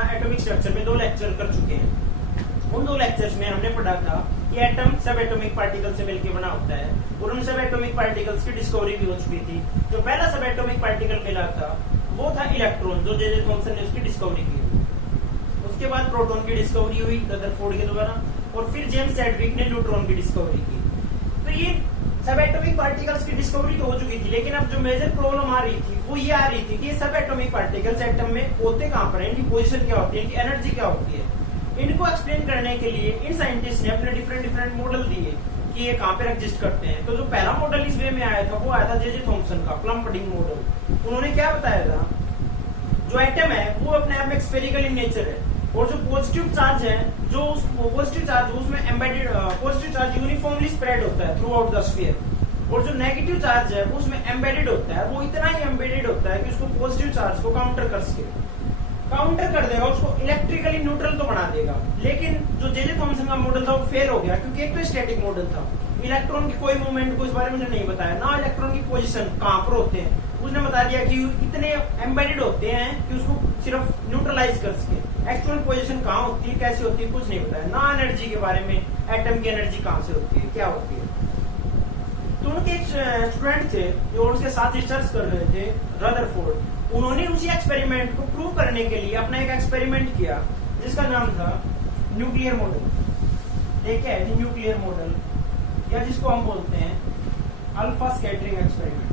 अपना atomic structure में 2 lecture कर चुके हैं। उन 2 लेक्चर्स में हमने पढ़ा था कि एटम सब एटॉमिक पार्टिकल से मिलकर बना होता है और उन सब एटॉमिक पार्टिकल्स की डिस्कवरी भी हो चुकी थी। जो पहला सब एटॉमिक पार्टिकल मिला था वो था इलेक्ट्रॉन, जो जे थॉमसन ने उसकी डिस्कवरी की। उसके बाद प्रोटॉन की डिस्कवरी हुई रदरफोर्ड के द्वारा और फिर जेम्स चैडविक ने न्यूट्रॉन की डिस्कवरी की। तो ये सब एटॉमिक पार्टिकल्स की डिस्कवरी तो हो चुकी थी, लेकिन अब जो मेजर प्रॉब्लम आ रही थी वो ये आ रही थी कि ये सब एटॉमिक पार्टिकल्स एटम में होते कहां पर है, इनकी पोजीशन क्या होती है, इनकी एनर्जी क्या होती है। इनको एक्सप्लेन करने के लिए इन साइंटिस्ट ने अपने डिफरेंट मॉडल दिए कि ये कहां पर एग्जिस्ट करते हैं। तो जो पहला मॉडल इस वे में आया था वो आया था जे थॉमसन का प्लम पुडिंग मॉडल। उन्होंने क्या बताया था, जो एटम है वो अपने आप में स्फेरिकल इन नेचर है और जो पॉजिटिव चार्ज है, जो पॉजिटिव चार्ज उसमें embedded positive charge uniformly spread होता है थ्रू आउट द स्फीयर और जो नेगेटिव चार्ज है वो उसमें एम्बेडेड होता है। वो इतना ही एम्बेडेड होता है कि उसको पॉजिटिव चार्ज को काउंटर कर देगा, उसको इलेक्ट्रिकली न्यूट्रल तो बना देगा। लेकिन जो जे थॉमसन का मॉडल था वो फेल हो गया, क्योंकि एक तो स्टैटिक मॉडल था, इलेक्ट्रॉन की कोई मूवमेंट को इस बारे में उसने नहीं बताया, ना इलेक्ट्रॉन की पोजीशन कहां पर होते हैं उसने बता दिया कि इतने एम्बेडेड होते हैं कि उसको सिर्फ न्यूट्रलाइज कर सके। एक्चुअल पोजीशन कहां होती है, कैसे होती है, कुछ नहीं बताया। ना एनर्जी के बारे में, एटम की एनर्जी कहां से होती है, क्या होती है। तो उनके एक स्टूडेंट थे जो उसके साथ रिसर्च कर रहे थे, रदरफोर्ड। उन्होंने उसी एक्सपेरिमेंट को प्रूव करने के लिए अपना एक एक्सपेरिमेंट किया जिसका नाम था न्यूक्लियर मॉडल। एक है न्यूक्लियर मॉडल, या जिसको हम बोलते हैं अल्फा स्कैटरिंग एक्सपेरिमेंट।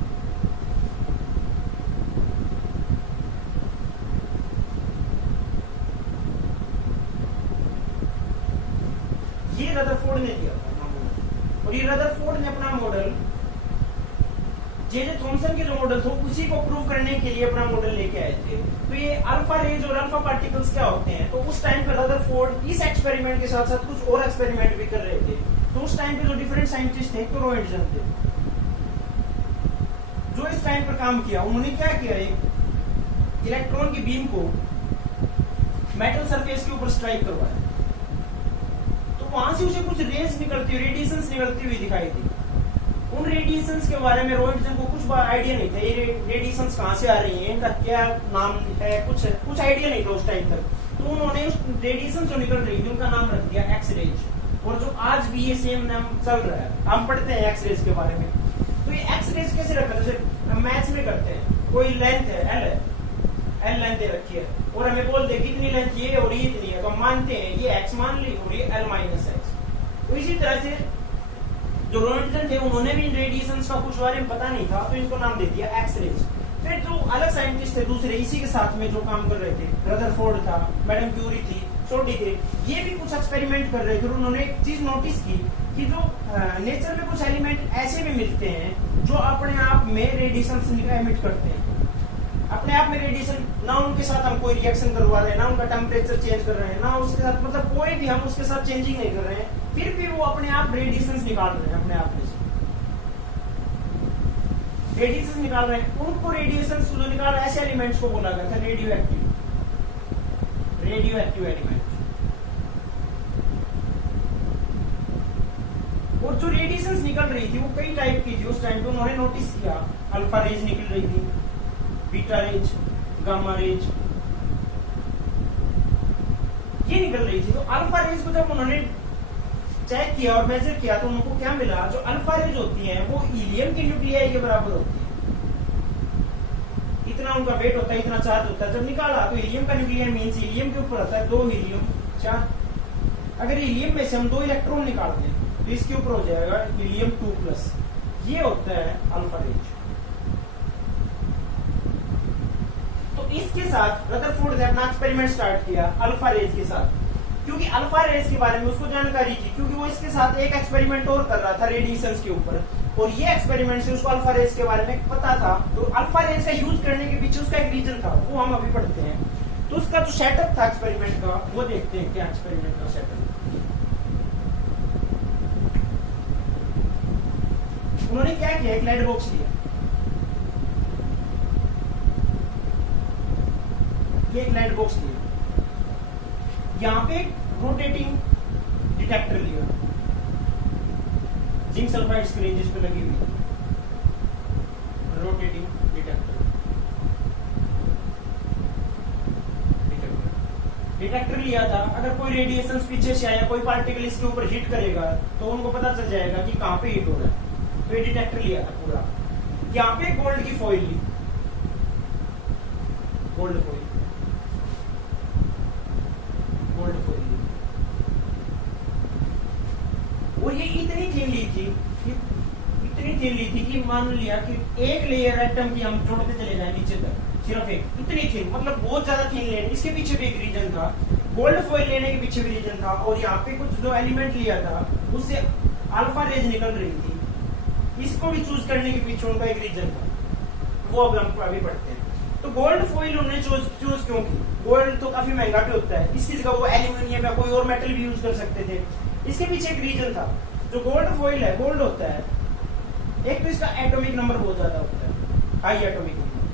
ये रदरफोर्ड ने दिया था अपना मॉडल, और ये रदरफोर्ड ने अपना मॉडल जे थॉमसन के जो मॉडल थे उसी को प्रूव करने के लिए अपना मॉडल लेके आए थे। तो ये अल्फा रेज और अल्फा पार्टिकल्स क्या होते हैं, तो उस टाइम पे रदरफोर्ड इस एक्सपेरिमेंट के साथ साथ कुछ और एक्सपेरिमेंट भी कर रहे थे। तो उस टाइम पे जो डिफरेंट साइंटिस्ट थे तो रोएंटजन थे जो इस टाइम पर काम किया। उन्होंने क्या किया, एक इलेक्ट्रॉन की बीम को मेटल सरफेस के ऊपर स्ट्राइक करवाया, तो वहां से उसे कुछ रेज निकलती हुई, रेडिएशंस निकलती हुई दिखाई दी। उन रेडिएशंस के बारे में रोएंटजन को कुछ आइडिया नहीं था, ये रेडिएशंस कहां से आ रही हैं, इनका क्या नाम है, कुछ आइडिया नहीं था उस टाइम तक। तो उन्होंने उस रेडिएशन जो निकल रही थी उनका नाम रख दिया एक्स रेज, और जो आज भी ये सेम नाम चल रहा है, हम पढ़ते हैं एक्स रेज के बारे में। तो ये एक्स रेज कैसे रखा, जैसे हम मैथ्स में करते हैं, कोई लेंथ है एल लेंथ दे रखी है और हमें बोल दे कितनी लेंथ ये और ये इतनी है, तो हम मानते हैं ये एक्स मान ली और ये एल माइनस एक्स। तो इसी तरह से जो रोएंटजन थे उन्होंने भी रेडिएशंस का कुछ बारे में पता नहीं था, तो इनको नाम दे दिया एक्स रेज। फिर जो अलग साइंटिस्ट थे दूसरे इसी के साथ में जो काम कर रहे थे, रदरफोर्ड था, मैडम क्यूरी थी, छोटी थे, ये भी कुछ एक्सपेरिमेंट कर रहे थे। उन्होंने एक चीज नोटिस की कि जो नेचर में कुछ एलिमेंट ऐसे भी मिलते हैं जो अपने आप में रेडिएशन एमिट करते हैं, अपने आप में रेडिएशन, ना उनके साथ हम कोई रिएक्शन करवा रहे हैं, ना उनका टेम्परेचर चेंज कर रहे हैं, ना उसके साथ मतलब कोई भी हम उसके साथ चेंजिंग नहीं कर रहे हैं, फिर भी वो अपने आप रेडिएशन निकाल रहे हैं, अपने आप में रेडिएशन निकाल रहे हैं। उनको रेडिएशन जो निकाल रहे हैं ऐसे एलिमेंट्स को बोला गया था रेडियो एक्टिव एलिमेंट। और जो रेडिएशन निकल रही थी वो कई टाइप की थी उस टाइम पे। उन्होंने नोटिस किया अल्फा रेज निकल रही थी, बीटा रेज, गामा रेज, ये निकल रही थी। तो अल्फा रेज को जब उन्होंने चेक किया और मेजर किया तो उनको क्या मिला, जो अल्फा रेज होती हैं वो हीलियम की न्यूक्लियाई के बराबर होती है, इतना उनका वेट होता है, इतना चार्ज होता है। जब निकाला तो हीलियम का न्यूक्लियाई मींस हीलियम के ऊपर होता है 2 हीलियम 4, अगर हीलियम में से हम 2 इलेक्ट्रॉन निकाल दें तो इसके ऊपर हो जाएगा हीलियम 2+, ये होता है अल्फा रेज। तो इसके साथ रदरफोर्ड ने अपना एक्सपेरिमेंट स्टार्ट किया अल्फा रेज के साथ, क्योंकि अल्फा रेज के बारे में उसको जानकारी थी, क्योंकि वो इसके साथ एक एक्सपेरिमेंट और कर रहा था रेडिएशंस के ऊपर, और ये एक्सपेरिमेंट से उसको अल्फा रेज के बारे में पता था। तो अल्फा रेज का यूज करने के पीछे उसका एक रीजन था, वो हम अभी पढ़ते हैं। तो उसका जो सेटअप था एक्सपेरिमेंट का वो देखते हैं, क्या एक्सपेरिमेंट का सेटअप। उन्होंने क्या किया, एक लेड बॉक्स लिया, ये एक लेड बॉक्स लिया, यहाँ पे रोटेटिंग डिटेक्टर लिया, जिंक सल्फाइड स्क्रीन जिस पे लगी हुई, रोटेटिंग डिटेक्टर। डिटेक्टर लिया था, अगर कोई रेडिएशन पीछे से आया, कोई पार्टिकल इसके ऊपर हिट करेगा तो उनको पता चल जाएगा कि कहाँ पे हिट हो रहा है। तो ये डिटेक्टर लिया था पूरा। यहाँ पे गोल्ड की फॉइल ली, गोल्ड फॉइल ली, और ये इतनी थीन ली थी, कि मान लिया कि एक लेयर एटम की हम जोड़ते चले जाए नीचे तक, सिर्फ एक, इतनी थीन, मतलब बहुत ज्यादा थीन लेने। इसके पीछे भी एक रीजन था, गोल्ड फॉइल लेने के पीछे भी रीजन था, और यहाँ पे कुछ जो एलिमेंट लिया था उससे अल्फा रेज निकल रही थी, इसको भी चूज करने के पीछे उनका एक रीजन था, वो अब हम अभी पढ़ते हैं। तो गोल्ड फॉइल उन्होंने चूज क्यों की? गोल्ड तो काफी महंगा भी होता है, इसकी जगह वो एल्यूमिनियम या कोई और मेटल भी यूज कर सकते थे। इसके पीछे एक रीजन था, जो गोल्ड फॉइल है, गोल्ड होता है, एक तो इसका एटॉमिक नंबर बहुत ज्यादा होता है, हाई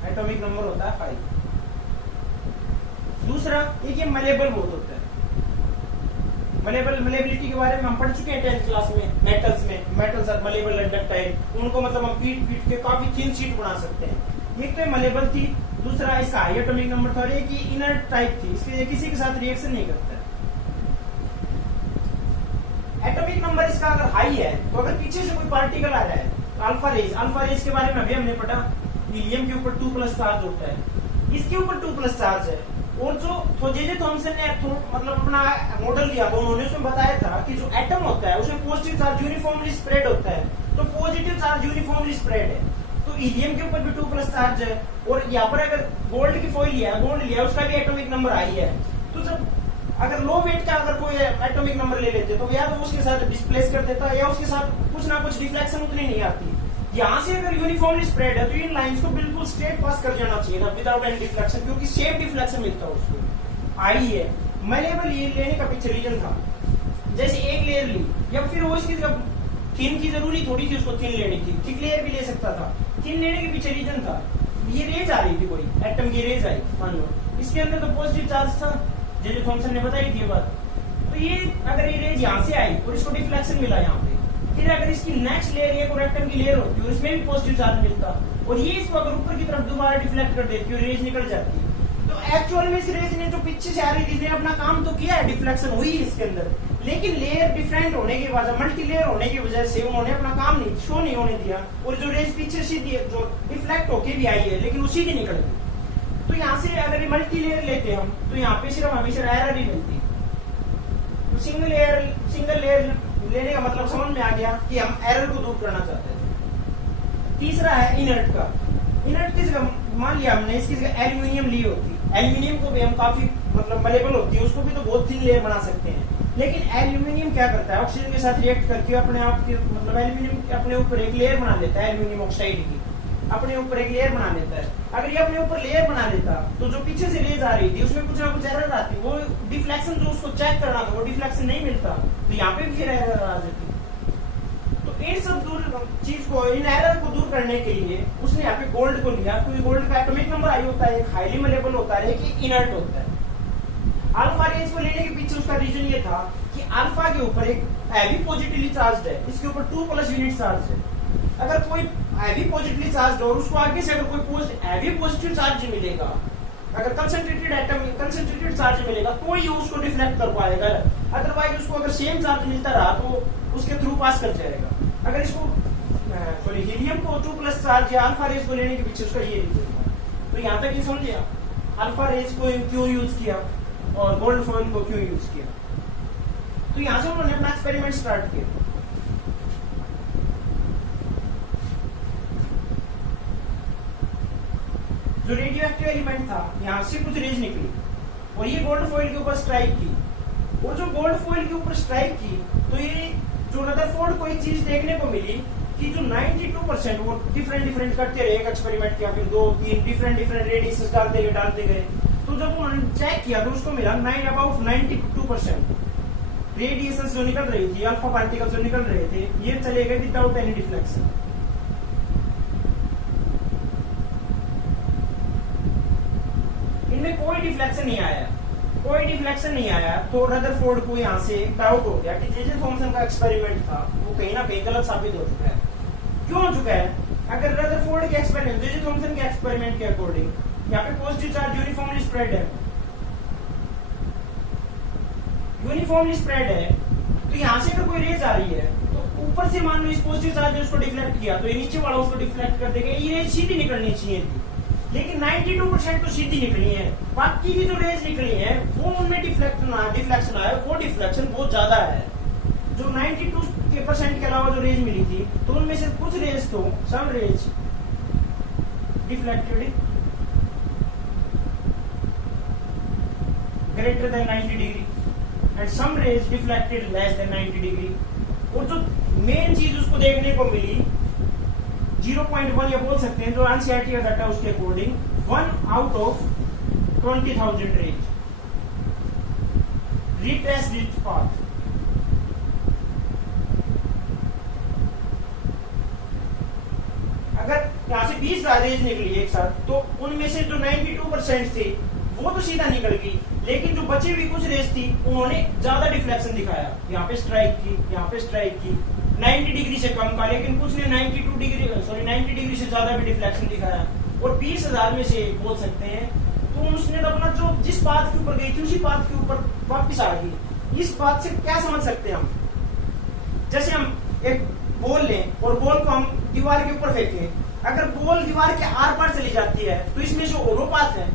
एटॉमिक नंबर होता है हाई। दूसरा एक ये मलेबल बहुत होता है। मलेबिलिटी के बारे में हम पढ़ चुके हैं 10th क्लास में, मेटल्स आर मलेबल एंड डक्टाइल, उनको मतलब हम पीट के काफी थिन शीट बना सकते हैं। एक तो मलेबल थी, दूसरा इसका हाई एटॉमिक नंबर था, और एक इनर्ट टाइप थी, इसके किसी के साथ रिएक्शन नहीं करता है। एटॉमिक नंबर इसका अगर हाई है तो अगर पीछे से कोई पार्टिकल आ रहा है, अल्फा रेज के बारे में अभी हमने पढ़ा, हीलियम के ऊपर 2+ चार्ज होता है, इसके ऊपर 2+ चार्ज है। और जो जे थॉमसन ने मतलब अपना मॉडल दिया था, उन्होंने उसमें बताया था कि जो एटम होता है उसमें पॉजिटिव चार्ज यूनिफॉर्मली स्प्रेड होता है, तो पॉजिटिव चार्ज यूनिफॉर्मली स्प्रेड है, तो हीलियम के ऊपर भी 2+ चार्ज है। और यहाँ पर अगर गोल्ड की फॉइल लिया, उसका भी एटॉमिक नंबर हाई है, तो जब अगर लो वेट का अगर कोई एटॉमिक नंबर ले लेते तो या तो उसके साथ डिस्प्लेस कर देता है, या उसके साथ कुछ ना कुछ डिफ्लेक्शन उतनी नहीं आती। यहाँ से अगर यूनिफॉर्मली स्प्रेड है तो इन लाइंस को बिल्कुल स्ट्रेट पास कर जाना चाहिए था विदाउट एनी डिफ्लेक्शन, क्योंकि सेम डिफ्लेक्शन मिलता है उसको। आई है मलेबल, ये लेने का पीछे रीजन था, जैसे एक लेयर ली, या फिर वो इसकी जब थिन की जरूरी थोड़ी थी, उसको थिन लेनी थी, थिक लेयर भी ले सकता था। थिन लेने के पीछे रीजन था, ये रेज आ रही थी, कोई एटम की रेज आई, मान लो इसके अंदर तो पॉजिटिव चार्ज था, जे थॉमसन ने बताई थी ये बात। तो ये अगर ये रेज यहाँ से आई और इसको डिफ्लेक्शन मिला यहाँ पे, फिर अगर इसकी नेक्स्ट लेयर एक और एटम की लेयर होती है, इसमें भी पॉजिटिव चार्ज मिलता, और ये इसको अगर ऊपर की तरफ दोबारा डिफ्लेक्ट कर देती है, रेज निकल जाती है। तो एक्चुअल में इस रेज ने जो पीछे से आ रही थी, अपना काम तो किया है, डिफ्लेक्शन हुई है इसके अंदर, लेकिन लेयर डिफरेंट होने की वजह, मल्टी लेयर होने की वजह से उन्होंने अपना काम नहीं शो नहीं होने दिया, और जो रेज पीछे सीधी जो डिफ्लेक्ट होके भी आई है लेकिन वो सीधी निकल गई। तो यहाँ से अगर ये मल्टी लेयर लेते हम, तो यहाँ पे सिर्फ हमेशा एरर ही मिलती। तो सिंगल लेयर लेने का मतलब समझ में आ गया कि हम एरर को दूर करना चाहते थे। तीसरा है इनर्ट का। इनर्ट की जगह मान लिया हमने इसकी जगह एल्यूमिनियम ली होती, एल्यूमिनियम को भी हम काफी मतलब मलेबल होती है, उसको भी तो बहुत थिन लेयर बना सकते हैं, लेकिन एल्यूमिनियम क्या करता है, ऑक्सीजन के साथ रिएक्ट करके अपने आप की मतलब एल्यूमिनियम अपने ऊपर एक लेयर बना लेता है, एल्यूमिनियम ऑक्साइड की अपने ऊपर एक लेयर बना लेता है। अगर ये अपने ऊपर लेयर बना लेता तो जो पीछे से रेज आ रही थी उसमें कुछ ना कुछ एरर आती, वो डिफ्लेक्शन जो उसको चेक करना था वो डिफ्लेक्शन नहीं मिलता, तो यहाँ पे भी फिर एरर आ जाती। तो इन सब चीज को, इन एरर को दूर करने के लिए उसने यहाँ पे गोल्ड को लिया, क्योंकि गोल्ड का एटॉमिक नंबर हाई होता है, एक हाईली मलेबल होता है, एक इनर्ट होता है। अल्फा रेज को लेने के पीछे उसका रीजन ये था कि अल्फा के ऊपर एक हैवी पॉजिटिवली चार्ज है, इसके ऊपर 2+ यूनिट चार्ज है। अगर कोई हैवी पॉजिटिवली चार्ज और उसको आगे से अगर कोई हैवी पॉजिटिव चार्ज मिलेगा, अगर कंसंट्रेटेड चार्ज मिलेगा तो ही उसको डिफ्लेक्ट कर पाएगा, अदरवाइज उसको अगर सेम चार्ज मिलता रहा तो उसके थ्रू पास कर जाएगा। अगर इसको हीलियम को 2+ चार्ज या अल्फा रेज को लेने के पीछे उसका ये रीजन था। तो यहाँ तक ये समझ गया अल्फा रेज को क्यों यूज किया और गोल्ड फॉइल को क्यों यूज किया। तो यहाँ से उन्होंने अपना एक्सपेरिमेंट स्टार्ट किया। जो रेडियो एक्टिव एलिमेंट था, यहाँ से कुछ रेज निकली और ये गोल्ड फॉइल के ऊपर स्ट्राइक की, और जो गोल्ड फॉइल के ऊपर स्ट्राइक की तो ये जो रदरफोर्ड को एक चीज देखने को मिली कि जो 92% वो डिफरेंट करते रहे, एक एक्सपेरिमेंट किया, फिर 2-3 डिफरेंट रेडिएशंस डालते गए, तो जब उन्होंने चेक किया तो उसको मिला अबाउट 92% रेडिएशंस जो निकल रही थी, अल्फा पार्टिकल जो निकल रहे थे, ये चले गए विदाउट एनी डिफ्लेक्शन। इनमें कोई डिफ्लेक्शन नहीं आया, तो रदरफोर्ड को यहाँ से डाउट हो गया कि जे थॉमसन का एक्सपेरिमेंट था वो कहीं ना कहीं गलत साबित हो चुका है। क्यों हो चुका है? अगर रदरफोर्ड के एक्सपेरिमेंट, जे थॉमसन के एक्सपेरिमेंट के अकॉर्डिंग यहाँ पे पॉजिटिव चार्ज यूनिफॉर्मली स्प्रेड है, यूनिफॉर्मली स्प्रेड है, तो यहाँ से अगर कोई रेज आ रही है तो ऊपर से मान लो इस पॉजिटिव चार्ज ने उसको डिफ्लेक्ट किया, तो ये नीचे वाला उसको डिफ्लेक्ट कर देगा, ये रेज सीधी निकलनी चाहिए थी, लेकिन 92% तो सीधी निकली है। बाकी की जो रेज निकली है वो उनमें डिफ्लेक्शन आया, वो डिफ्लेक्शन बहुत ज्यादा है। जो 92% के अलावा जो रेज मिली थी, तो उनमें से कुछ रेज तो some rays deflected greater than 90 degree and some rays deflected less than 90 degree. और जो मेन चीज उसको देखने को मिली 0.1, या बोल सकते हैं जो एनसीईआरटी का डाटा उसके according 1 out of 20,000 rays retraced its path. अगर यहाँ से 20,000 रेज निकली एक साथ, तो उनमें से जो 92% थी वो तो सीधा निकल गई, लेकिन जो बची हुई कुछ रेस थी उन्होंने ज्यादा डिफ्लेक्शन दिखाया, यहाँ पे स्ट्राइक की, यहाँ पे स्ट्राइक की, 90 डिग्री से कम का, लेकिन कुछ ने 90 डिग्री से ज्यादा भी डिफ्लेक्शन दिखाया। और 20,000 में से बोल सकते हैं तो उसने तो अपना जो जिस पाथ के ऊपर गई थी उसी पाथ के ऊपर वापिस आ गई। इस बात से क्या समझ सकते हैं हम, जैसे हम एक बॉल लें और बॉल को हम दीवार के ऊपर फेंकें, अगर बॉल दीवार के आर पार चली जाती है तो इसमें जो ओरो पाथ है,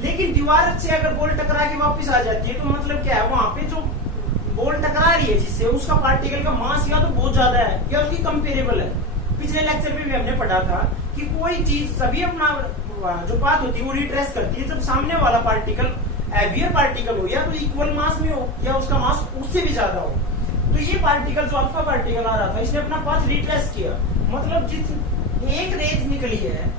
लेकिन दीवार से अगर बॉल टकरा के वापस आ जाती है तो मतलब क्या है, वहां पे जो बॉल टकरा रही है जिससे उसका पार्टिकल का मास या तो बहुत ज्यादा है या उसकी कंपेरेबल है। पिछले लेक्चर में भी हमने पढ़ा था कि कोई चीज सभी अपना जो पाथ होती है वो रिट्रेस करती है जब सामने वाला पार्टिकल एवियर पार्टिकल हो, या तो इक्वल मास में हो या उसका मास उससे भी ज्यादा हो। तो ये पार्टिकल जो अल्फा पार्टिकल आ रहा था, इसने अपना पाथ रिट्रेस किया, मतलब जिस एक रेज निकली है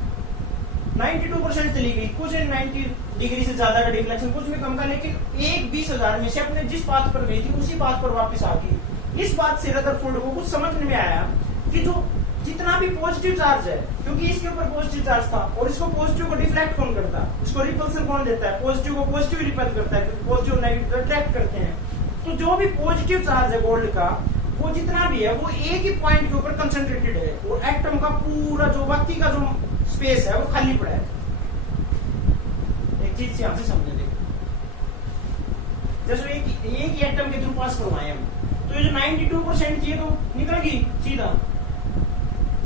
92% चली गई, कुछ 90 डिग्री से ज्यादा का डिफ्लेक्शन, कुछ में कम का, लेकिन एक 20,000 में से अपने जिस पाथ पर गई थी उसी पाथ पर वापस आ गई। इस बात से रदरफोर्ड को कुछ समझ में आया कि जो जितना भी पॉजिटिव चार्ज है, क्योंकि इसके ऊपर पॉजिटिव चार्ज था और इसको पॉजिटिव को डिफ्लेक्ट कौन करता है, उसको रिपल्सन कौन देता है, पॉजिटिव को पॉजिटिव रिपेल करता है, क्योंकि पॉजिटिव नेगेटिव अट्रैक्ट करते हैं। तो जो भी पॉजिटिव चार्ज है गोल्ड का, वो जितना भी है वो एक ही पॉइंट के ऊपर कंसंट्रेटेड है, और एटम का पूरा जो बाकी का जो स्पेस है वो खाली पड़ा है। एक चीज यहां से समझे, देखो जैसे एक ही एटम के थ्रू पास करवाए हम, तो ये जो 92% थी तो निकल गई सीधा,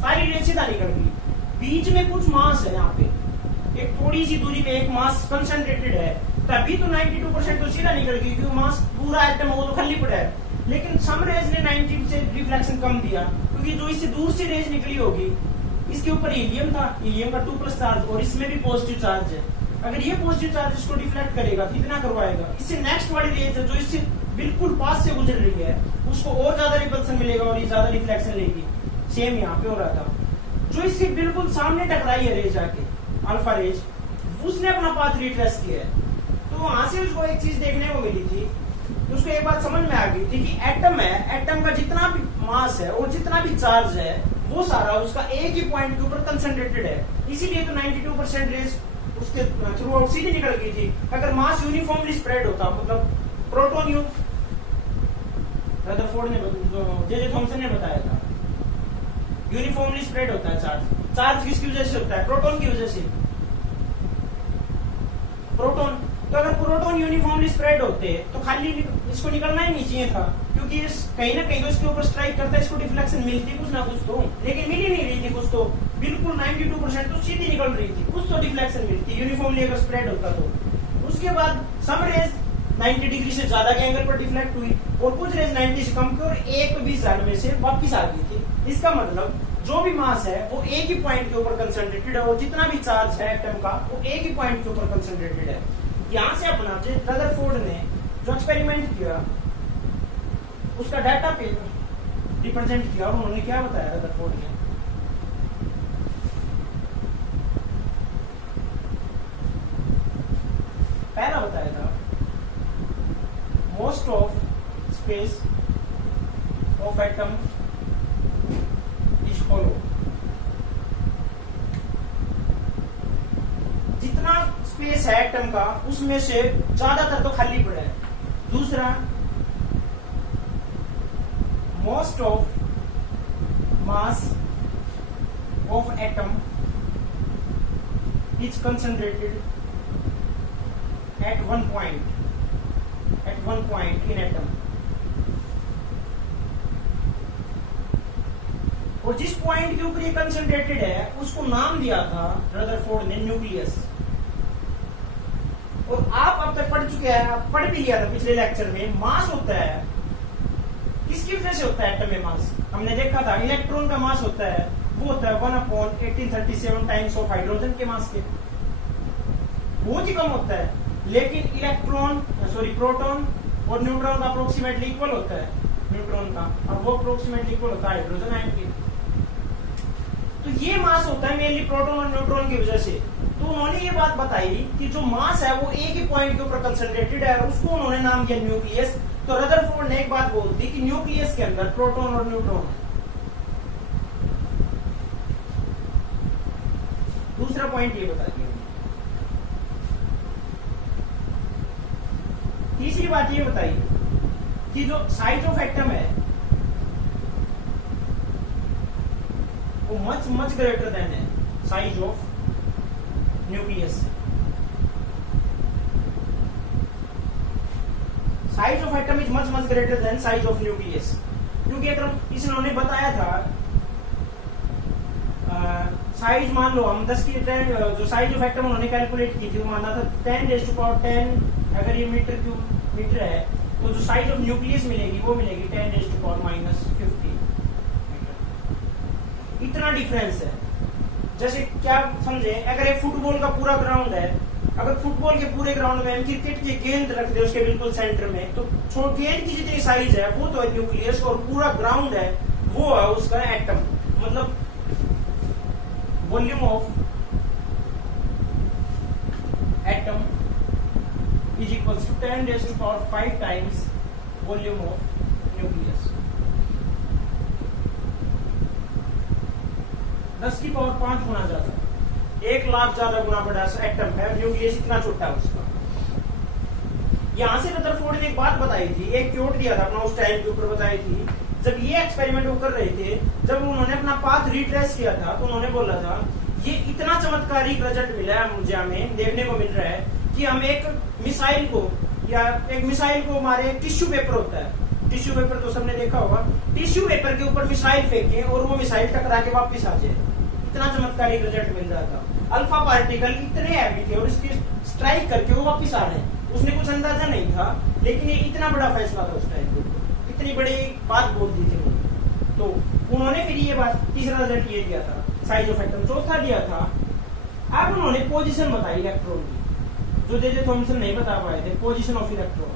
सारी रेस सीधा निकल गई। बीच में कुछ मास है, यहाँ पे एक थोड़ी सी दूरी पे एक मास कंसंट्रेटेड है, तभी तो 92% तो सीधा निकल गई, क्योंकि मास पूरा एटम वो तो खाली पड़ा है। लेकिन सम रेज ने 90 से रिफ्लेक्शन कम दिया, क्योंकि जो इससे दूर से रेज निकली होगी, इसके ऊपर हीलियम था, हीलियम का 2+ चार्ज, और इसमें भी पॉजिटिव चार्ज है। अगर ये पॉजिटिव चार्ज इसको डिफ्लेक्ट करेगा तो कितना करवाएगा, इससे नेक्स्ट वाली रेज है जो इससे बिल्कुल पास से गुजर रही है उसको और ज्यादा रिपल्सन मिलेगा और ये ज्यादा रिफ्लेक्शन लेगी। सेम यहाँ पे हो रहा था, जो इसके बिल्कुल सामने टकराई है रेज आके, अल्फा रेज, उसने अपना पाथ रिट्रेस किया है। तो वहां से उसको एक चीज देखने को मिली थी, उसको एक बात समझ में आ गई थी कि एटम है, एटम का जितना भी मास है और जितना भी चार्ज है वो सारा उसका एक ही पॉइंट के ऊपर कंसंट्रेटेड है, इसीलिए तो 92% रेज उसके थ्रू आउट सीधी निकल गई थी। अगर मास यूनिफॉर्मली स्प्रेड होता, मतलब प्रोटॉन रदरफोर्ड ने, जे थॉमसन ने बताया था, यूनिफॉर्मली स्प्रेड होता है चार्ज। चार्ज किसकी वजह से होता है, प्रोटॉन की वजह से, प्रोटॉन। तो अगर प्रोटॉन यूनिफॉर्मली स्प्रेड होते तो खाली इसको निकलना ही नहीं चाहिए था, क्योंकि कहीं ना कहीं तो इसके ऊपर स्ट्राइक करता है, इसको डिफ्लेक्शन मिलती कुछ ना कुछ तो, लेकिन मिल ही नहीं रही थी कुछ तो, बिल्कुल 92% तो सीधी निकल रही थी, कुछ तो डिफ्लेक्शन मिलती यूनिफॉर्मली अगर स्प्रेड होता तो। उसके बाद सम रेज 90 डिग्री से ज्यादा के एंगल पर डिफ्लेक्ट हुई और कुछ रेज 90 से कम की, और एक 20,000 में से वापिस आ गई थी। इसका मतलब जो भी मास है वो एक ही पॉइंट के ऊपर कंसंट्रेटेड है, और जितना भी चार्ज है एटम का वो एक ही पॉइंट के ऊपर कंसंट्रेटेड है। यहाँ से अपना रदरफोर्ड ने जो एक्सपेरिमेंट किया उसका डाटा पे रिप्रेजेंट किया, और उन्होंने क्या बताया रदरफोर्ड ने, पहला बताया था most of space of atom is hollow, जितना स्पेस है एटम का उसमें से ज्यादातर तो खाली पड़ा है। दूसरा, most of mass of atom is concentrated at one point, at one point in atom. और जिस पॉइंट के ऊपर ये कंसंट्रेटेड है उसको नाम दिया था रदरफोर्ड ने न्यूक्लियस। और आप अब तक पढ़ चुके हैं, आप पढ़ भी लिया था पिछले लेक्चर में, मास होता है किसकी वजह से होता है एटम में मास? हमने देखा था इलेक्ट्रॉन का मास होता है, वो होता है 1/1837 टाइम्स ऑफ हाइड्रोजन के मास के, बहुत ही कम होता है। लेकिन प्रोटॉन और न्यूट्रॉन का अप्रोक्सीमेटली इक्वल होता है, न्यूट्रॉन का, और वो अप्रोक्सीमेटली इक्वल होता है हाइड्रोजन आयन के। तो ये मास होता है मेनली प्रोटॉन और न्यूट्रॉन की वजह से। तो उन्होंने ये बात बताई कि जो मास है वो एक ही पॉइंट के ऊपर कंसंट्रेटेड है, और उसको उन्होंने नाम दिया न्यूक्लियस। तो रदरफोर्ड ने एक बात बोल दी कि न्यूक्लियस के अंदर प्रोटॉन और न्यूट्रॉन है। दूसरा पॉइंट ये बता दिया। तीसरी बात ये बताई कि जो साइज ऑफ एटम है वो मच ग्रेटर देन है size of nucleus. Size of atom is much greater than size of nucleus. क्योंकि अगर इन्होंने बताया था साइज, मान लो हम 10 की जो साइज ऑफ एटम उन्होंने कैलकुलेट की थी वो माना था 10⁻10। अगर ये मीटर है तो जो साइज ऑफ न्यूक्लियस मिलेगी वो मिलेगी 10⁻⁻50। इतना डिफरेंस है। जैसे क्या समझे, अगर एक फुटबॉल का पूरा ग्राउंड है, अगर फुटबॉल के पूरे ग्राउंड में हम क्रिकेट की गेंद रख दे उसके बिल्कुल सेंटर में, तो गेंद की जितनी साइज है वो तो है न्यूक्लियस, और पूरा ग्राउंड है वो है उसका एटम। मतलब volume of atom is equal to 10⁻5 times volume of nucleus. 10 की पावर 5 गुना ज्यादा, 1 लाख ज्यादा गुना बड़ा एटम है, न्यूक्लियस इतना छोटा है उसका। यहां से रदरफोर्ड ने एक बात बताई थी, एक क्योट दिया था अपना उस टाइम के ऊपर बताई थी। जब ये एक्सपेरिमेंट वो कर रहे थे, जब उन्होंने अपना पाथ रिट्रेस किया था, तो उन्होंने बोला था ये इतना चमत्कारिक रिजल्ट मिला है मुझे, हमें देखने को मिल रहा है कि हम एक मिसाइल को हमारे टिश्यू पेपर होता है, टिश्यू पेपर तो सबने देखा होगा, टिश्यू पेपर के ऊपर मिसाइल फेंके और वो मिसाइल टकरा के वापस आ जाए, इतना चमत्कारिक रिजल्ट मिल रहा था। अल्फा पार्टिकल इतने हैवी थे और इसकी स्ट्राइक करके वो वापस आ रहे हैं। उसने कुछ अंदाजा नहीं था, लेकिन ये इतना बड़ा फैसला था उस टाइम पे, इतनी बड़ी बात बोल दी थी वो। तो उन्होंने फिर ये बात, तीसरा रिजल्ट ये दिया था साइज ऑफ एटम। चौथा दिया था, अब उन्होंने पोजीशन बताई इलेक्ट्रॉन की, जो जे थॉमसन नहीं बता पाए थे, पोजीशन ऑफ इलेक्ट्रॉन।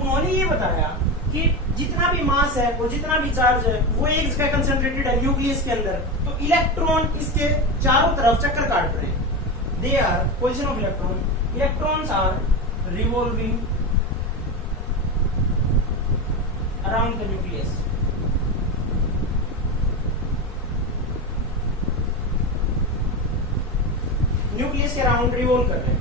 उन्होंने ये बताया कि जितना भी मास है और जितना भी चार्ज है वो एक जगह कंसंट्रेटेड है न्यूक्लियस के अंदर, तो इलेक्ट्रॉन इसके चारों तरफ चक्कर काट रहे हैं। They are position of electron, electrons are revolving around the nucleus. Nucleus के अराउंड रिवॉल्व कर रहे हैं।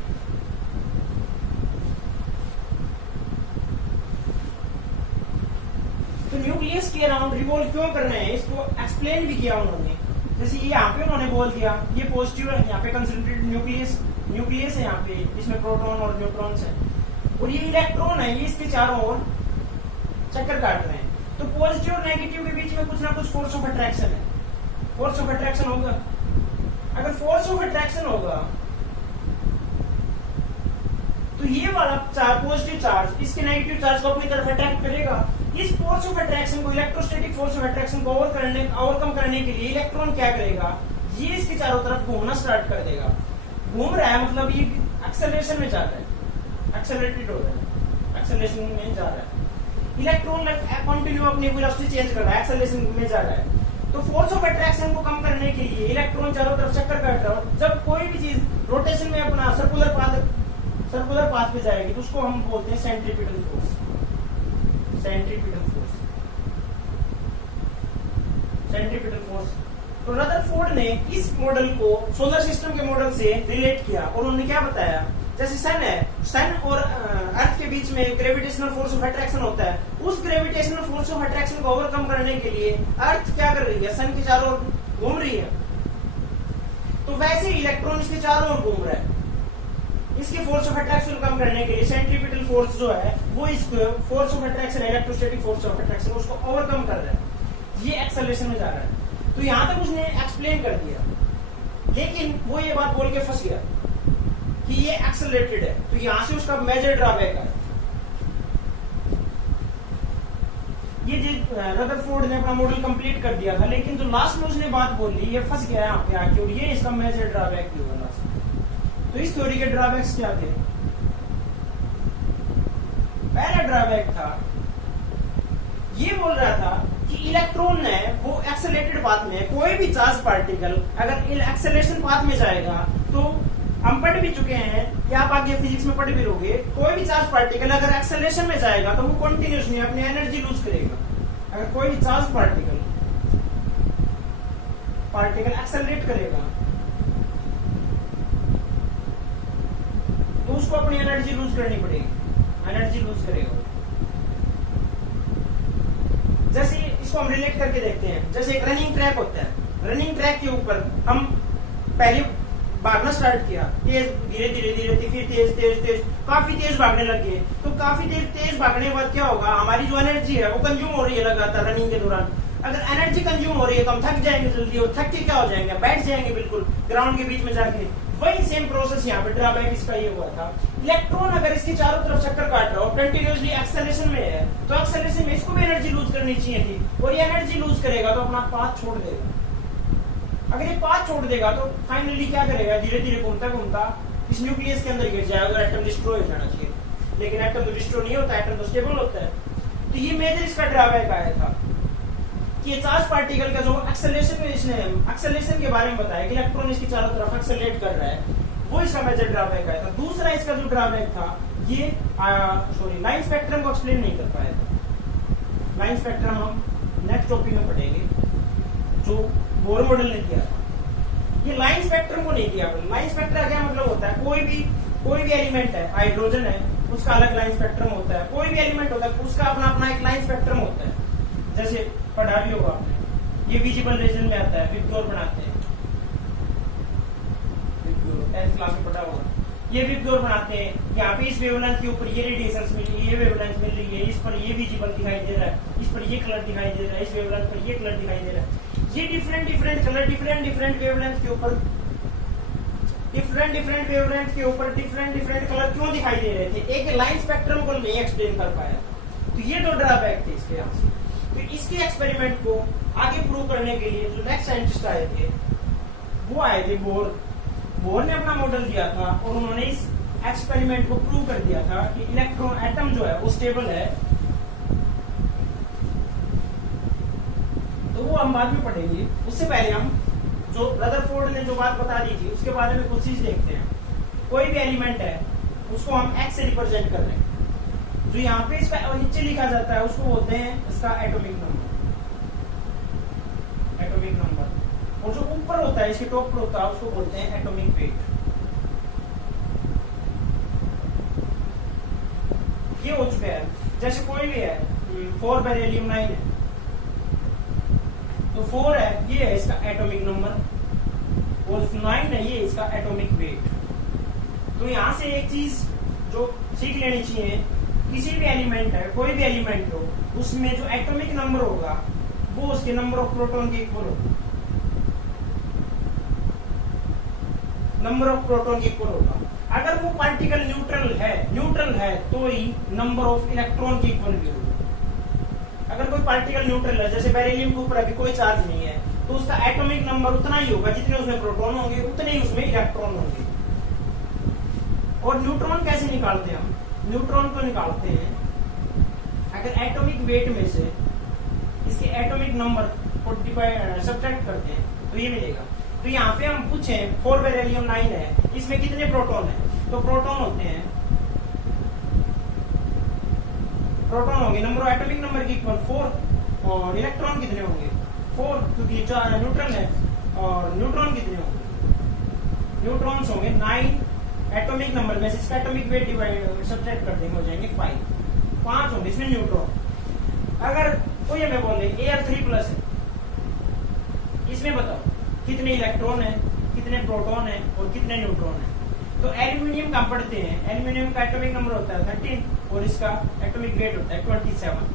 तो न्यूक्लियस के अराउंड रिवॉल्व क्यों कर रहे हैं, इसको एक्सप्लेन भी किया उन्होंने। जैसे ये यहाँ पे उन्होंने बोल दिया, ये पॉजिटिव है, यहाँ पे कंसंट्रेटेड न्यूक्लियस है यहाँ पे, इसमें प्रोटॉन और न्यूट्रॉन्स है, और ये इलेक्ट्रॉन है, ये इसके चारों ओर चक्कर काट रहे हैं। तो पॉजिटिव और नेगेटिव के बीच में कुछ ना कुछ फोर्स ऑफ अट्रैक्शन है, फोर्स ऑफ अट्रैक्शन होगा। अगर फोर्स ऑफ अट्रैक्शन होगा तो ये वाला पॉजिटिव चार्ज इसके नेगेटिव चार्ज को अपनी तरफ अट्रैक्ट करेगा। इस फोर्स ऑफ अट्रैक्शन को, इलेक्ट्रोस्टैटिक फोर्स ऑफ अट्रैक्शन को ओवरकम करने के लिए इलेक्ट्रॉन क्या करेगा, ये इसके चारों तरफ घूमना स्टार्ट कर देगा। घूम रहा है मतलब ये एक्सेलरेशन में जा रहा है, एक्सेलरेटेड हो रहा है, एक्सेलरेशन में जा रहा है। इलेक्ट्रॉन कंटिन्यू अपनी वेलोसिटी चेंज कर रहा है, एक्सेलरेशन में जा रहा है। तो फोर्स ऑफ अट्रैक्शन को कम करने के लिए इलेक्ट्रॉन चारों तरफ चक्कर काट रहा है। जब कोई भी चीज रोटेशन में अपना सर्कुलर पाथ पे जाएगी तो उसको हम बोलते हैं centripetal force, centripetal force, centripetal force. तो रदरफोर्ड ने इस मॉडल को सोलर सिस्टम के मॉडल से रिलेट किया और उन्होंने क्या बताया, जैसे सन है, सन और अर्थ के बीच में ग्रेविटेशनल फोर्स ऑफ अट्रैक्शन होता है। उस ग्रेविटेशनल फोर्स ऑफ अट्रैक्शन को ओवरकम करने के लिए अर्थ क्या कर रही है, सन के चारों ओर घूम रही है। तो वैसे इलेक्ट्रॉन इसके चारों ओर घूम रहा है। इसके फोर्स ऑफ अट्रैक्शन कम करने के लिए सेंट्रीपिटल फोर्स जो है वो इसको force of attraction, electrostatic force of attraction उसको ओवरकम कर रहा है, ये एक्सेलरेशन में जा रहा है। तो यहां तक उसने एक्सप्लेन कर दिया, लेकिन वो ये बात बोल के फंस गया कि ये एक्सेलरेटेड है, तो यहां से उसका मेजर ड्रॉबैक है। ये रदरफोर्ड ने अपना मॉडल कंप्लीट कर दिया था, लेकिन जो लास्ट में उसने बात बोली ये फंस गया यहाँ पे आके, और ये इसका मेजर ड्रॉबैक भी हुआ लास्ट। तो इस थ्योरी के ड्रॉबैक्स क्या थे? पहला ड्रॉबैक था, ये बोल रहा था कि इलेक्ट्रॉन है वो एक्सेलरेटेड पाथ में, कोई भी चार्ज पार्टिकल अगर एक्सेलरेशन पाथ में जाएगा, तो हम पढ़ भी चुके हैं कि आप आगे फिजिक्स में पढ़ भी लोगे, कोई भी चार्ज पार्टिकल अगर एक्सेलरेशन में जाएगा तो वो कंटिन्यूअसली अपनी एनर्जी लूज करेगा। अगर कोई भी चार्ज पार्टिकल एक्सेलरेट करेगा तो उसको अपनी एनर्जी लूज करनी पड़ेगी, एनर्जी लूज करेगा। जैसे इसको हम रिलेट करके देखते हैं, जैसे एक रनिंग ट्रैक होता है, रनिंग ट्रैक के ऊपर हम पहले भागना स्टार्ट किया, तेज धीरे धीरे धीरे फिर तेज तेज तेज काफी तेज भागने लग गए, तो काफी तेज भागने के बाद क्या होगा, हमारी जो एनर्जी है वो कंज्यूम हो रही है लगातार रनिंग के दौरान। अगर एनर्जी कंज्यूम हो रही है तो हम थक जाएंगे जल्दी, और थक के क्या हो जाएंगे, बैठ जाएंगे बिल्कुल ग्राउंड के बीच में जाके। वही सेम प्रोसेस यहाँ पे ड्रॉबैक इसका ये हुआ था, इलेक्ट्रॉन अगर इसके चारों तरफ चक्कर काट रहा हो, कंटिन्यूअसली एक्सेलरेशन में है, तो एक्सेलरेशन में इसको भी एनर्जी लूज करनी चाहिए थी, और ये एनर्जी लूज करेगा तो अपना पाथ छोड़ देगा। अगर ये पाथ छोड़ देगा तो फाइनली क्या करेगा, धीरे धीरे घूमता घूमता इस न्यूक्लियस के अंदर गिर जाएगा, एटम डिस्ट्रॉय हो जाना चाहिए, लेकिन एटम तो डिस्ट्रॉय नहीं होता, एटम तो स्टेबल होता है। तो ये मेजर इसका ड्रॉबैक आया था कि चार्ज पार्टिकल का जो एक्सेलरेशन में इसने एक्सेलरेशन के बारे में बताया कि इलेक्ट्रॉन इसकी चारों तरफ एक्सेलरेट कर रहा है, वो इसका मेजर ड्रॉबैक आया था। दूसरा इसका जो ड्रॉबैक था, ये लाइन स्पेक्ट्रम को एक्सप्लेन नहीं कर पाया था। लाइन स्पेक्ट्रम हम नेक्स्ट टॉपिक में पढ़ेंगे, जो बोर मॉडल ने किया था। ये लाइन स्पेक्ट्रम को नहीं किया। लाइन स्पेक्ट्रम क्या मतलब होता है, कोई भी एलिमेंट है, हाइड्रोजन है उसका अलग लाइन स्पेक्ट्रम होता है, कोई भी एलिमेंट होता है उसका अपना अपना एक लाइन स्पेक्ट्रम होता है। जैसे पढ़ा भी होगा आपने, ये विजिबल रीजन में आता है, विबग्योर बनाते हैं, विबग्योर 10th क्लास में पढ़ा होगा, ये विबग्योर बनाते हैं। यहाँ पे इस वेवलेंथ के ऊपर ये रेडिएशंस मिल रही है, ये वेवलेंथ मिल रही है, इस पर ये विजिबल दिखाई दे रहा है, इस पर ये कलर दिखाई दे रहा है, इस वेवलेंथ पर ये कलर दिखाई दे रहा है। ये डिफरेंट कलर डिफरेंट वेवलेंथ के ऊपर डिफरेंट कलर क्यों दिखाई दे रहे थे, एक लाइन स्पेक्ट्रम को नहीं एक्सप्लेन कर पाया। तो ये दो ड्रॉबैक थे इसके यहाँ से। तो इसके एक्सपेरिमेंट को आगे प्रूव करने के लिए जो नेक्स्ट साइंटिस्ट आए थे वो आए थे बोर ने अपना मॉडल दिया था, और उन्होंने इस एक्सपेरिमेंट को प्रूव कर दिया था कि इलेक्ट्रॉन एटम जो है वो स्टेबल है। तो वो हम बाद में पढ़ेंगे, उससे पहले हम जो रदरफोर्ड ने जो बात बता दी थी उसके बारे में कुछ चीज देखते हैं। कोई भी एलिमेंट है उसको हम एक्स से रिप्रेजेंट कर रहे हैं, जो यहाँ पे इसका नीचे लिखा जाता है उसको बोलते हैं इसका एटॉमिक नंबर, और जो ऊपर होता है इसके टॉप पर होता है उसको बोलते हैं एटॉमिक वेट। ये हो चुका है। जैसे कोई भी है 4 बेरिलियम 9 है, तो 4 है ये है इसका एटॉमिक नंबर, और 9 है ये इसका एटॉमिक वेट। तो यहां से एक चीज जो सीख लेनी चाहिए, किसी भी एलिमेंट है, कोई भी एलिमेंट हो, उसमें जो एटॉमिक नंबर होगा वो उसके नंबर ऑफ प्रोटॉन के इक्वल होगा, नंबर ऑफ प्रोटॉन के इक्वल होगा। अगर वो पार्टिकल न्यूट्रल है तो ही नंबर ऑफ इलेक्ट्रॉन के इक्वल भी होगा। अगर कोई पार्टिकल न्यूट्रल है, जैसे बेरिलियम के ऊपर अभी कोई चार्ज नहीं है, तो उसका एटॉमिक नंबर उतना ही होगा, जितने उसमें प्रोटॉन होंगे उतने ही उसमें इलेक्ट्रॉन होंगे। और न्यूट्रॉन कैसे निकालते हैं हम? न्यूट्रॉन को निकालते हैं अगर एटॉमिक वेट में से इसके एटॉमिक नंबर को सब्ट्रैक्ट करते हैं तो ये मिलेगा। तो यहाँ पे हम पूछे 4 बेरिलियम 9 है, इसमें कितने प्रोटॉन है, तो प्रोटॉन होते हैं, प्रोटॉन होंगे नंबर एटॉमिक नंबर की इक्वल 4, और इलेक्ट्रॉन कितने होंगे 4, क्योंकि न्यूट्रल है, और न्यूट्रॉन कितने होंगे, न्यूट्रॉन्स होंगे 9 एटॉमिक नंबर में से इसका एटॉमिक वेट डिवाइड सब्ट्रैक्ट कर देंगे, हो जाएंगे 5 होंगे इसमें न्यूट्रॉन। अगर कोई हमें बोले Ar3+ है, इसमें बताओ कितने इलेक्ट्रॉन है, कितने प्रोटॉन है और कितने न्यूट्रॉन है। तो एल्यूमिनियम का पढ़ते हैं, एल्यूमिनियम का एटॉमिक नंबर होता है 13 और इसका एटॉमिक वेट होता है 27।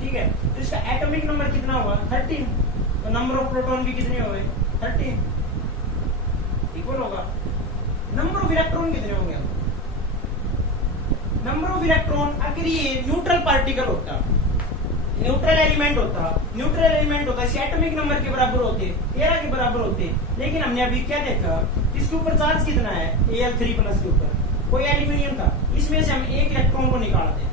ठीक है, तो इसका एटॉमिक नंबर कितना हुआ 13, तो नंबर ऑफ प्रोटॉन भी कितने हुए 13, इक्वल होगा नंबर ऑफ इलेक्ट्रॉन कितने होंगे। नंबर ऑफ इलेक्ट्रॉन अगर ये न्यूट्रल पार्टिकल होता, न्यूट्रल एलिमेंट होता इसके एटॉमिक नंबर के बराबर होते 13 के बराबर होते, लेकिन हमने अभी क्या देखा इसके ऊपर चार्ज कितना है Al3+ के ऊपर, कोई एल्यूमिनियम था, इसमें से हम एक इलेक्ट्रॉन को निकालते हैं,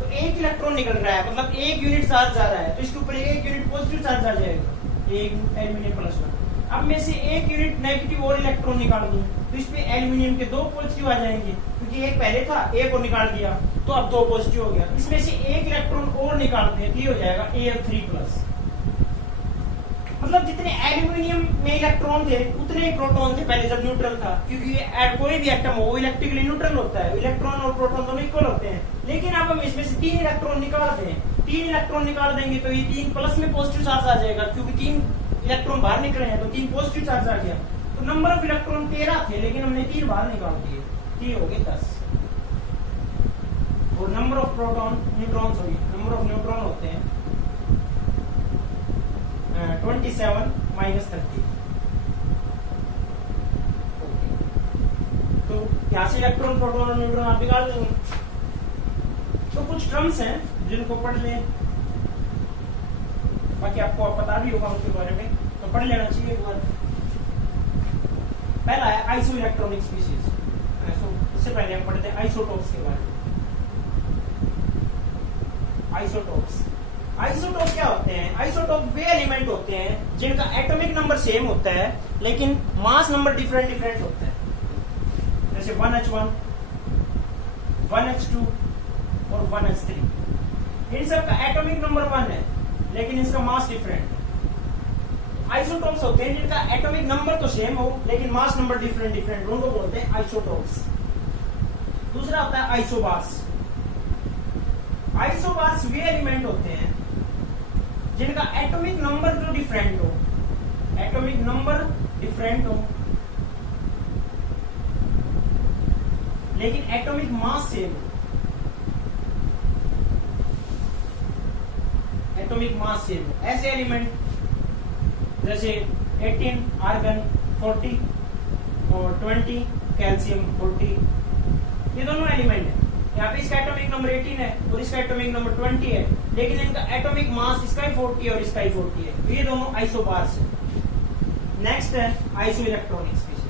तो एक इलेक्ट्रॉन निकल रहा है मतलब एक यूनिट चार्ज जा रहा है, तो इसके ऊपर एक यूनिट पॉजिटिव चार्ज आ जाएगा, एक एल्यूमिनियम +1। अब मैं से एक यूनिट नेगेटिव और इलेक्ट्रॉन निकाल दूं तो इस पे एल्यूमिनियम के 2 पॉजिटिव आ जाएंगे, क्योंकि एक पहले था, एक और निकाल दिया तो अब 2 पॉजिटिव हो गया, इसमें से एक इलेक्ट्रॉन और निकालते हैं तो हो जाएगा Al3+। मतलब जितने एल्यूमिनियम में इलेक्ट्रॉन थे उतने ही प्रोटॉन थे पहले जब न्यूट्रल था, क्योंकि ये कोई भी एटम हो वो इलेक्ट्रिकली न्यूट्रल होता है, इलेक्ट्रॉन और प्रोटॉन दोनों इक्वल होते हैं। लेकिन अब हम इसमें से 3 इलेक्ट्रॉन निकालते हैं, 3 इलेक्ट्रॉन निकाल देंगे तो ये 3+ में पॉजिटिव चार्ज आ जाएगा, क्योंकि 3 इलेक्ट्रॉन बाहर निकले हैं तो 3 पॉजिटिव चार्ज आ गया। तो नंबर ऑफ इलेक्ट्रॉन 13 थे, लेकिन हमने 3 बाहर निकाल दिए, 3 हो गए 10। और number of proton neutron sorry number of neutron होते हैं 27 - 30। तो यहाँ से इलेक्ट्रॉन प्रोटॉन और न्यूट्रॉन आप निकाल देंगे। तो कुछ टर्म्स हैं जिनको पढ़ लें, बाकी आपको पता भी होगा उनके बारे में, तो पढ़ लेना चाहिए एक बार। पहला है आइसो इलेक्ट्रॉनिक स्पीशीज। इससे पहले हम पढ़ते हैं आइसोटोप्स के बारे में। आइसोटोप क्या होते हैं? आइसोटोप वे एलिमेंट होते हैं जिनका एटॉमिक नंबर सेम होता है लेकिन मास नंबर डिफरेंट होता है, जैसे 1H1, 1H2 और 1H3। इन सब का एटॉमिक नंबर 1 है लेकिन इसका मास डिफरेंट। आइसोटोप्स होते हैं जिनका एटॉमिक नंबर तो सेम हो लेकिन मास नंबर डिफरेंट, उनको बोलते हैं आइसोटोप्स। दूसरा होता है आइसोबार्स। आइसोबार्स वे एलिमेंट होते हैं जिनका एटॉमिक नंबर जो डिफरेंट हो, एटॉमिक नंबर डिफरेंट हो लेकिन एटॉमिक मास सेम हो, एटॉमिक मास सेम हो। ऐसे एलिमेंट जैसे 18 आर्गन 40 और 20 कैल्शियम 40, ये दोनों एलिमेंट है। यहाँ पे इसका एटॉमिक नंबर 18 है और इसका एटॉमिक नंबर 20 है, लेकिन इनका एटॉमिक मास इसका ही 40 और इसका ही 40 है। ये दोनों आइसोबार्स है। नेक्स्ट है iso electronic species.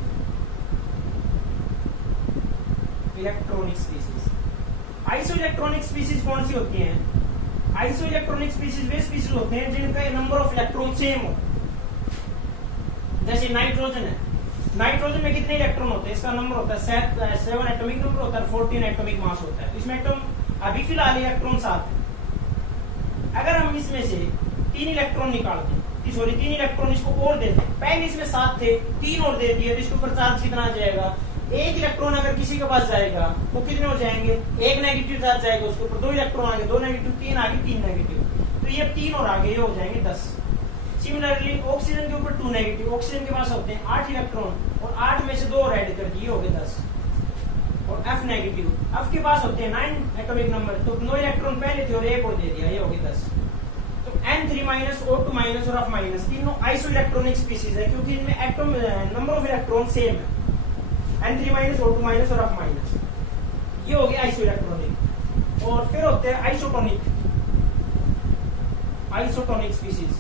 Electronic species, iso electronic species कौन सी होती हैं? आइसो इलेक्ट्रॉनिक स्पीशीज वे स्पीशीज होते हैं जिनका नंबर ऑफ इलेक्ट्रॉन सेम हो। जैसे नाइट्रोजन है, नाइट्रोजन में कितने इलेक्ट्रॉन होते हैं? इसका नंबर होता है 7 एटॉमिक नंबर होता है, 14 एटॉमिक मास होता है। इसमें एटॉम अभी फिलहाल इलेक्ट्रॉन 7 है। अगर हम इसमें से 3 इलेक्ट्रॉन निकाल दें, सॉरी 3 इलेक्ट्रॉन इसको और दे दें, पहले इसमें 7 थे 3 और दे दिए तो इसके ऊपर चार्ज कितना आ जाएगा? एक इलेक्ट्रॉन अगर किसी के पास जाएगा तो कितने हो जाएंगे? एक नेगेटिव चार्ज जाएगा, उसके ऊपर 2 इलेक्ट्रॉन आगे, 2 नेगेटिव, 3 आगे, 3 नेगेटिव, तो ये 3 और आगे ये हो जाएंगे 10। सिमिलरली ऑक्सीजन के ऊपर 2 नेगेटिव, ऑक्सीजन के पास होते हैं 8 इलेक्ट्रॉन और 8 में से 2 और ऐड कर दिए हो गए 10। और F नेगेटिव, F के पास होते हैं 9 एटॉमिक नंबर, तो 9 इलेक्ट्रॉन पहले थे और एक और दे दिया, ये हो गए 10। तो N3- O2- और F- तीनों आइसो इलेक्ट्रॉनिक स्पीशीज है क्योंकि इनमें atom number of electron same है। N3- O2- और F-, ये हो गए आइसो इलेक्ट्रॉनिक। और फिर होते हैं isotonic, isotonic species.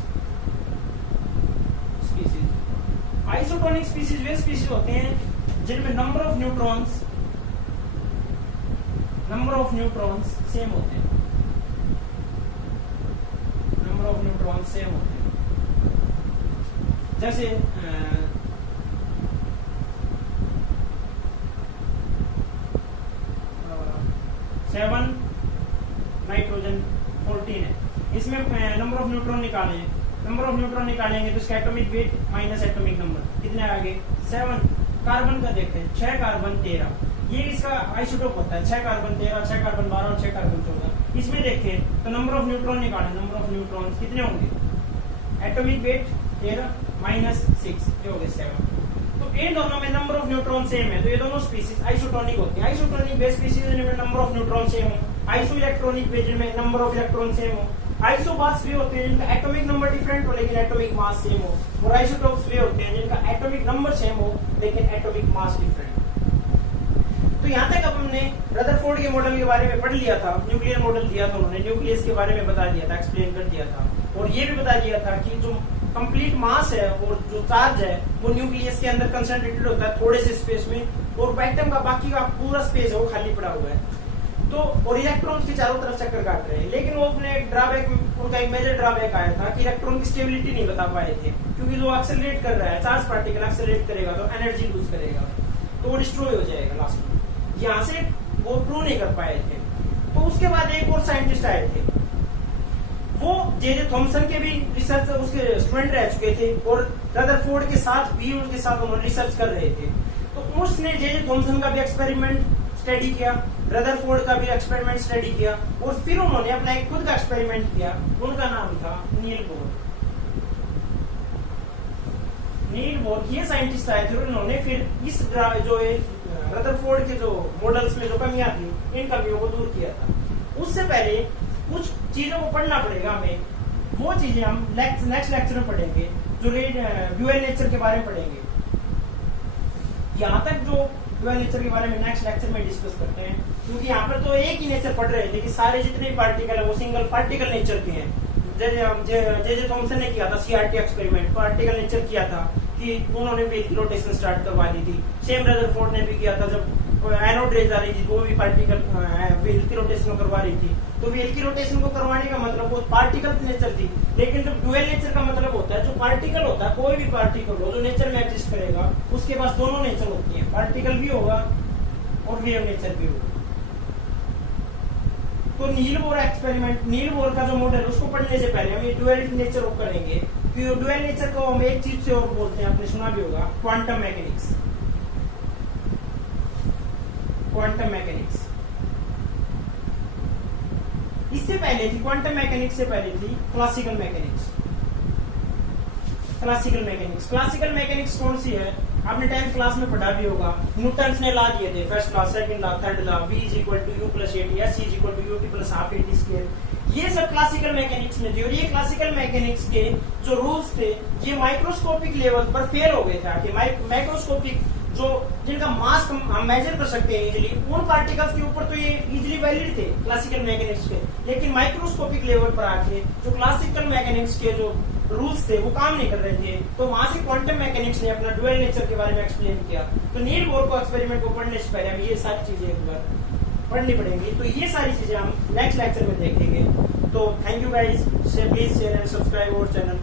Isotonic species वे स्पीशीज होते हैं जिनमें नंबर ऑफ न्यूट्रॉन्स सेम होते हैं, नंबर ऑफ न्यूट्रॉन्स सेम होते हैं। जैसे 7 नाइट्रोजन 14 है, इसमें नंबर ऑफ न्यूट्रॉन निकाले, नंबर ऑफ न्यूट्रॉन निकालेंगे तो इसका atomic weight minus atomic number कितने आगे? 7। कार्बन का देखते हैं 6 कार्बन 13, ये इसका आइसोटोप होता है। 6 कार्बन 13, 6 कार्बन 12 और 6 कार्बन 14। इसमें देखें तो नंबर ऑफ न्यूट्रॉन निकालें, नंबर ऑफ न्यूट्रॉन कितने होंगे? एटॉमिक वेट 13 - 6, ये हो गए 7। तो इन दोनों में नंबर ऑफ न्यूट्रॉन सेम है, तो ये दोनों स्पीसीज आइसोटोनिक होती है। आइसोटोनिक बेस स्पीसीज में नंबर ऑफ न्यूट्रॉन सेम हो, आइसो इलेक्ट्रॉनिक बेस में नंबर ऑफ इलेक्ट्रॉन सेम हो, आइसोबार्स वे होते हैं जिनका एटॉमिक नंबर डिफरेंट हो लेकिन एटॉमिक मास सेम हो, और आइसोटोप्स वे होते हैं जिनका एटॉमिक नंबर सेम हो लेकिन एटॉमिक मास डिफरेंट। तो यहाँ तक अब हमने रदरफोर्ड के मॉडल के बारे में पढ़ लिया था, न्यूक्लियर मॉडल दिया था उन्होंने, न्यूक्लियस के बारे में बता दिया था, एक्सप्लेन कर दिया था, और ये भी बता दिया था कि जो कंप्लीट मास है और जो चार्ज है वो न्यूक्लियस के अंदर कंसंट्रेटेड होता है थोड़े से स्पेस में, और एटम का बाकी का पूरा स्पेस है वो खाली पड़ा हुआ है। तो और इलेक्ट्रॉन्स के चारों तरफ चक्कर काट रहे हैं, लेकिन वो अपने एक ड्रॉबैक, उनका एक मेजर ड्रॉबैक आया था कि इलेक्ट्रॉन की स्टेबिलिटी नहीं बता पाए थे, क्योंकि जो एक्सेलरेट कर रहा है चार्ज पार्टिकल एक्सेलरेट करेगा तो एनर्जी लूज करेगा, तो वो डिस्ट्रॉय हो जाएगा लास्ट में। यहाँ से वो प्रूव नहीं कर पाए थे। तो उसके बाद एक और साइंटिस्ट आए थे, वो जे थॉमसन के भी रिसर्च उसके स्टूडेंट रह चुके थे, और रदरफोर्ड के साथ भी उनके साथ उन्होंने रिसर्च कर रहे थे। तो उसने जे थॉमसन का भी एक्सपेरिमेंट स्टडी किया, रदरफोर्ड का भी एक्सपेरिमेंट स्टडी किया, और फिर उन्होंने अपना एक खुद का एक्सपेरिमेंट किया, उनका नाम था नील बोर। नील बोर ये साइंटिस्ट आए थे, उन्होंने फिर इस जो रदरफोर्ड के जो मॉडल्स में जो कमियां थी इन कमियों को दूर किया था। उससे पहले कुछ चीजों को पढ़ना पड़ेगा हमें, वो चीजें हम नेक्स्ट लेक्चर में पढ़ेंगे, जो ड्यूअल नेचर के बारे में पढ़ेंगे। यहाँ तक जो ड्यूअल नेचर के बारे में नेक्स्ट लेक्चर में डिस्कस करते हैं, क्योंकि यहाँ पर तो एक ही नेचर पढ़ रहे थे कि सारे जितने भी पार्टिकल है वो सिंगल पार्टिकल नेचर के हैं। जे थॉमसन ने किया था सीआरटी एक्सपेरिमेंट, पार्टिकल नेचर किया था कि उन्होंने व्हील की रोटेशन स्टार्ट करवा दी थी। सेम रदरफोर्ड ने भी किया था, जब एनोड रेज आ रही थी वो भी पार्टिकल व्हील की रोटेशन करवा रही थी। तो व्हील की रोटेशन को करवाने का मतलब वो पार्टिकल नेचर थी, लेकिन जो ड्यूअल नेचर का मतलब होता है जो पार्टिकल होता है, कोई भी पार्टिकल हो जो नेचर में एग्जिस्ट करेगा उसके पास दोनों नेचर होती है, पार्टिकल भी होगा और वेव नेचर भी होगा। तो Niels Bohr experiment, Niels Bohr का जो मॉडल उसको पढ़ने से पहले हम ये ड्यूअल नेचर को करेंगे। ड्यूअल नेचर को हम एक चीज से और बोलते हैं, आपने सुना भी होगा, क्वांटम मैकेनिक्स। क्वांटम मैकेनिक्स इससे पहले थी, क्वांटम मैकेनिक्स से पहले थी classical mechanics. Classical mechanics, classical mechanics कौन सी है? आपने 10th क्लास में पढ़ा भी होगा, न्यूटन ने ला दिए थे, first law, second law, third law, V = U + 8, S = UT + ½ AT²। ये सब क्लासिकल मैकेनिक्स में थे, और ये क्लासिकल मैकेनिक्स के जो रूल्स थे ये माइक्रोस्कोपिक लेवल पर फेल हो गए थे। माइक्रोस्कोपिक जो जिनका मास हम मेजर कर सकते हैं इजीली, उन पार्टिकल्स के ऊपर तो ये इजीली वैलिड थे क्लासिकल मैकेनिक्स के, लेकिन माइक्रोस्कोपिक लेवल पर आके जो क्लासिकल मैकेनिक्स के जो रूल्स थे वो काम नहीं कर रहे थे। तो वहां से क्वांटम मैकेनिक्स ने अपना ड्यूअल नेचर के बारे में एक्सप्लेन किया। तो नील बोर को एक्सपेरिमेंट को पढ़ने से पहले हमें ये सारी चीजें एक बार पढ़नी पड़ेंगी। तो ये सारी चीजें हम नेक्स्ट लेक्चर में देखेंगे। तो thank you guys, please share and subscribe our channel.